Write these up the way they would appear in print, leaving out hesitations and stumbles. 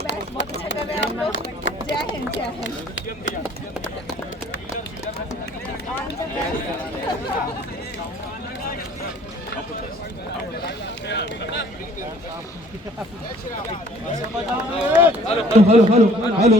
Best, बहुत अच्छा कर रहे हैं आप लोग। जय हिंद, जय हिंद। हेलो हेलो हेलो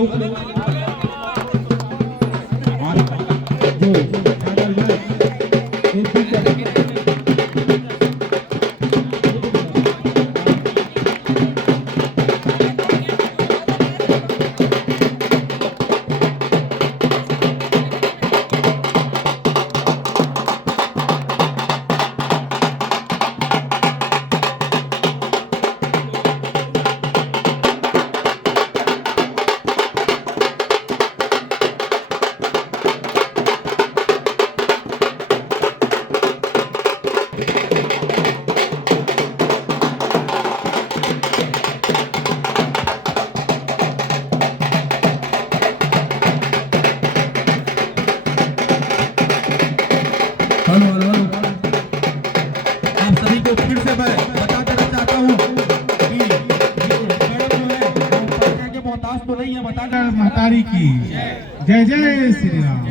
आप सभी को फिर से मैं बता देना चाहता हूँ कि ये मैडम जो है वो पैसे के मोहताज तो नहीं है, बताकर महतारी की जय जय श्री राम।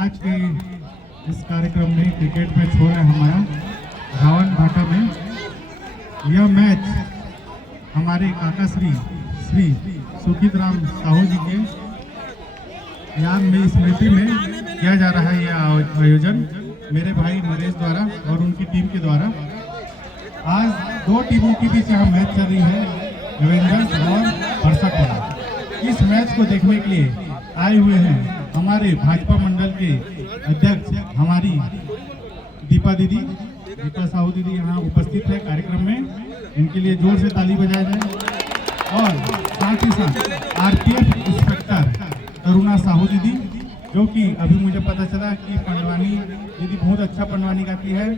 आज के इस कार्यक्रम में क्रिकेट मैच हो रहा है हमारा रावण भाटा में। यह मैच हमारे काका श्री सुखित राम साहू जी के याद में स्मृति में किया जा रहा है यह आयोजन मेरे भाई नरेश द्वारा और उनकी टीम के द्वारा। आज दो टीमों के बीच यहाँ मैच चल रही है, एवेंजर्स और बरसाकोला। इस मैच को देखने के लिए आए हुए हैं हमारे भाजपा मंडल के अध्यक्ष हमारी दीपा साहू दीदी यहाँ उपस्थित है कार्यक्रम में। इनके लिए जोर से ताली बजाया जाए। और साथ ही साथ आरपीएफ इंस्पेक्टर करुणा साहू दीदी, जो कि अभी मुझे पता चला कि पंडवानी दीदी बहुत अच्छा पंडवानी गाती है,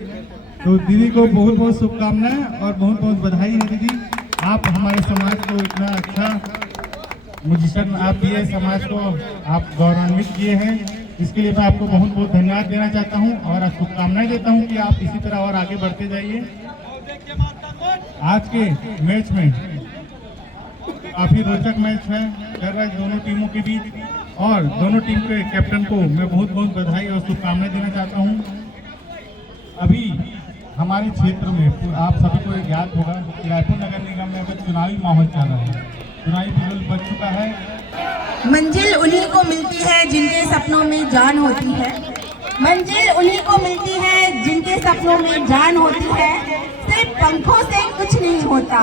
तो दीदी को बहुत बहुत शुभकामनाएं और बहुत बहुत बधाई है दीदी। आप हमारे समाज को इतना अच्छा म्यूजिशियन आप दिए, समाज को आप गौरवान्वित किए हैं, इसके लिए मैं आपको बहुत बहुत धन्यवाद देना चाहता हूं और शुभकामनाएं देता हूं कि आप इसी तरह और आगे बढ़ते जाइए। आज के मैच में काफी रोचक मैच है चल रहा है दोनों टीमों के बीच, और दोनों टीम के कैप्टन को मैं बहुत बहुत बधाई और शुभकामनाएं देना चाहता हूं। अभी हमारे क्षेत्र में आप सभी को याद होगा कि रायपुर नगर निगम में अभी चुनावी माहौल चल रहा है, चुनावी बिगुल बच चुका है। मंजिल उन्हीं को मिलती है जिनके सपनों में जान होती है, मंजिल उन्हीं को मिलती है जिनके सपनों में जान होती है। सिर्फ पंखों से कुछ नहीं होता,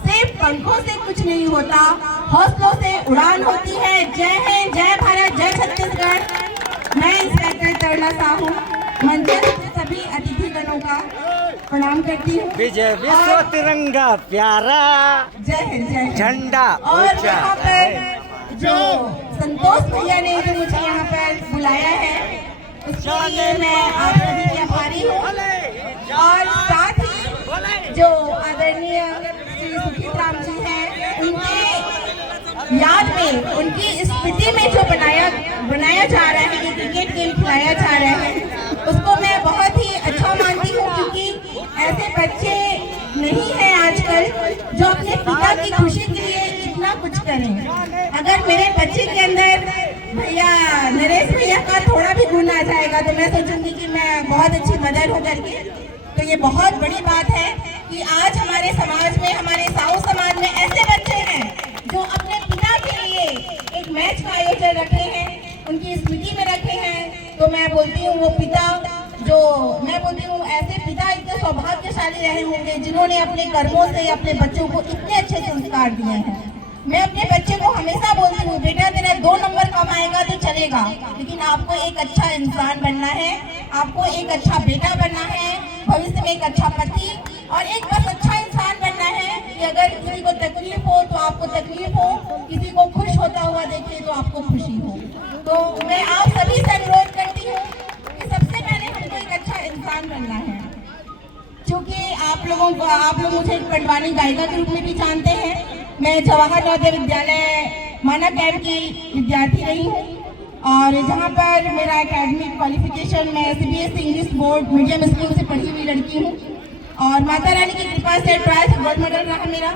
सिर्फ पंखों से कुछ नहीं होता, हौसलों से उड़ान होती है। जय हिंद, जय भारत, जय छत्तीसगढ़। मैं इंस्पेक्टर तरला साहू मंच सभी अतिथिगणों का प्रणाम करती हूँ। विजय विश्व तिरंगा प्यारा, जय हिंद, जय हिंद। झंडा और यहाँ पर जो संतोष भैया ने जो मुझे यहाँ पर बुलाया है उसके लिए मैं आप सभी की आभारी हूँ। और साथ ही जो आदरणीय श्री सुखित राम जी हैं, उनके याद में, उनकी स्मृति में जो बनाया जा रहा है, ये क्रिकेट गेम खिलाया जा रहा है, उसको मैं बहुत ही अच्छा मानती हूँ, क्योंकि ऐसे बच्चे नहीं हैं आजकल जो अपने पिता की खुशी के लिए इतना कुछ करें। अगर मेरे बच्चे के अंदर भैया नरेश भैया का थोड़ा भी गुण आ जाएगा तो मैं सोचूंगी कि मैं बहुत अच्छी मदर हो करके। तो ये बहुत बड़ी बात है कि आज हमारे समाज में, हमारे साहू समाज में ऐसे बच्चे हैं जो अपने पिता के लिए एक मैच का आयोजन रखे हैं, उनकी स्मृति में रखे हैं। तो मैं बोलती हूँ वो पिता, जो मैं बोलती हूँ ऐसे पिता इतने सौभाग्यशाली रहे होंगे जिन्होंने अपने कर्मों से अपने बच्चों को इतने अच्छे संस्कार दिए हैं। मैं अपने बच्चे को हमेशा बोलती हूँ, बेटा तेरा 2 नंबर कमाएगा तो चलेगा, लेकिन आपको एक अच्छा इंसान बनना है, आपको एक अच्छा बेटा बनना है, भविष्य में एक अच्छा पति और एक बस अच्छा इंसान बनना है कि अगर किसी को तकलीफ हो तो आपको तकलीफ हो, किसी को खुश होता हुआ देखे तो आपको खुशी हो। तो मैं आप सभी से अनुरोध करती हूँ कि सबसे पहले हमको एक अच्छा इंसान बनना है। क्योंकि आप लोग मुझे एक पंडवानी गायिका के रूप में भी जानते हैं। मैं जवाहर नवोदय विद्यालय माना कैंप की विद्यार्थी रही हूँ और जहाँ पर मेरा एकेडमिक क्वालिफिकेशन मैं CBSE English board medium school से पढ़ी हुई लड़की हूँ और माता रानी की कृपा से ट्रायल गोल्ड मेडल रहा मेरा।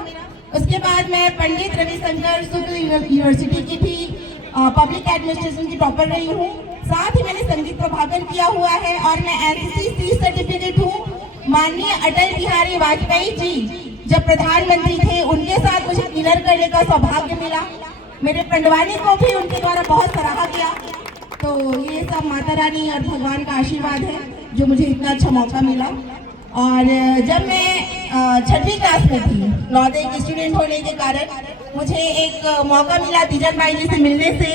उसके बाद मैं पंडित रविशंकर शुक्ल यूनिवर्सिटी की भी पब्लिक एडमिनिस्ट्रेशन की टॉपर रही हूँ। साथ ही मैंने संगीत प्रभाकर किया हुआ है और मैं NCC सर्टिफिकेट हूँ। माननीय अटल बिहारी वाजपेयी जी जब प्रधानमंत्री थे उनके साथ मुझे डिनर करने का सौभाग्य मिला। मेरे पंडवानी को भी उनके द्वारा बहुत सराहा गया। तो ये सब माता रानी और भगवान का आशीर्वाद है जो मुझे इतना अच्छा मौका मिला। और जब मैं 6वीं क्लास में थी, नवोदय की स्टूडेंट होने के कारण मुझे एक मौका मिला तीजन भाई जी से मिलने से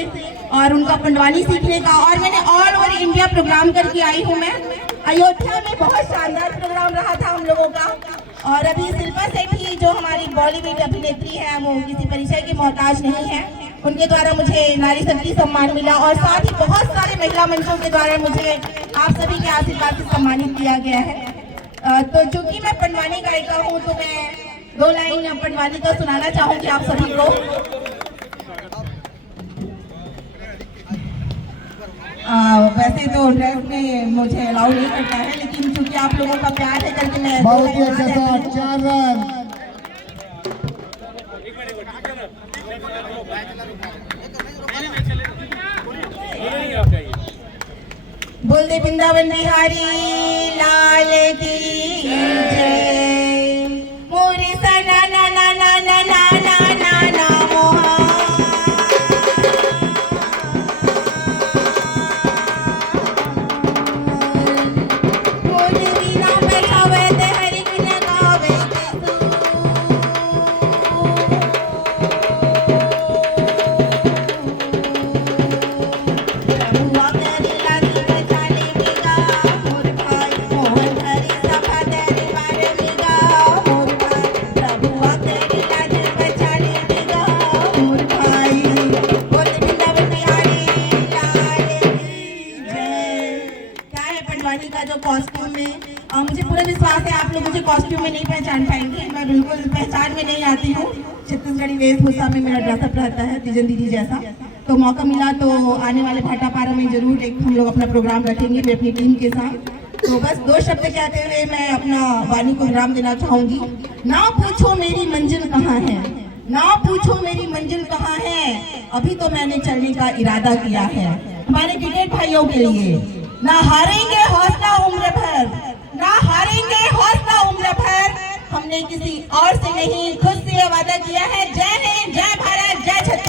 और उनका पंडवानी सीखने का। और मैंने ऑल ओवर इंडिया प्रोग्राम करके आई हूँ। मैं अयोध्या में बहुत शानदार प्रोग्राम रहा था हम लोगों का। और अभी शिल्पा सेठी जो हमारी बॉलीवुड अभिनेत्री है वो किसी परिचय की मोहताज नहीं है, उनके द्वारा मुझे नारी शक्ति सम्मान मिला और साथ ही बहुत सारे महिला मंचों के द्वारा मुझे आप सभी के आशीर्वाद से सम्मानित किया गया है। तो चूंकि मैं पंडवानी गायिका हूँ तो मैं 2 लाइन पंडवानी का सुनाना चाहूँगी आप सभी को। वैसे तो ड्रेस में मुझे अलाउ नहीं करता है, लेकिन चूंकि आप लोगों का प्यार है करके मैं बहुत ही अच्छा शॉट, 4 रन। बोल दे वृंदावन बिहारी लाल की जय। मोरे सना ना ना ना ना ना ना ना ना मोहा मोरे बिना बैठावे ते हरि गुण गावे कॉस्ट्यूम में मुझे पूरा विश्वास है आप लोग मुझे कॉस्ट्यूम में नहीं पहचान पाएंगे। मैं बिल्कुल पहचान में नहीं आती हूँ। छत्तीसगढ़ी वेशभूषा में मेरा ड्रेसअप रहता है तीजन दीदी जैसा। तो मौका मिला तो आने वाले भाटापारा में जरूर एक हम लोग अपना प्रोग्राम रखेंगे मैं अपनी टीम के साथ। तो बस 2 शब्द कहते हुए मैं अपना वाणी को विराम देना चाहूंगी। ना पूछो मेरी मंजिल कहाँ है, ना पूछो मेरी मंजिल कहाँ है, अभी तो मैंने चलने का इरादा किया है। हमारे क्रिकेट भाइयों के लिए ना हारेंगे हौसला उम्र भर, ना हारेंगे हौसला उम्र भर, हमने किसी और से नहीं खुद से वादा किया है। जय हिंद, जय भारत, जय छत्तीसगढ़।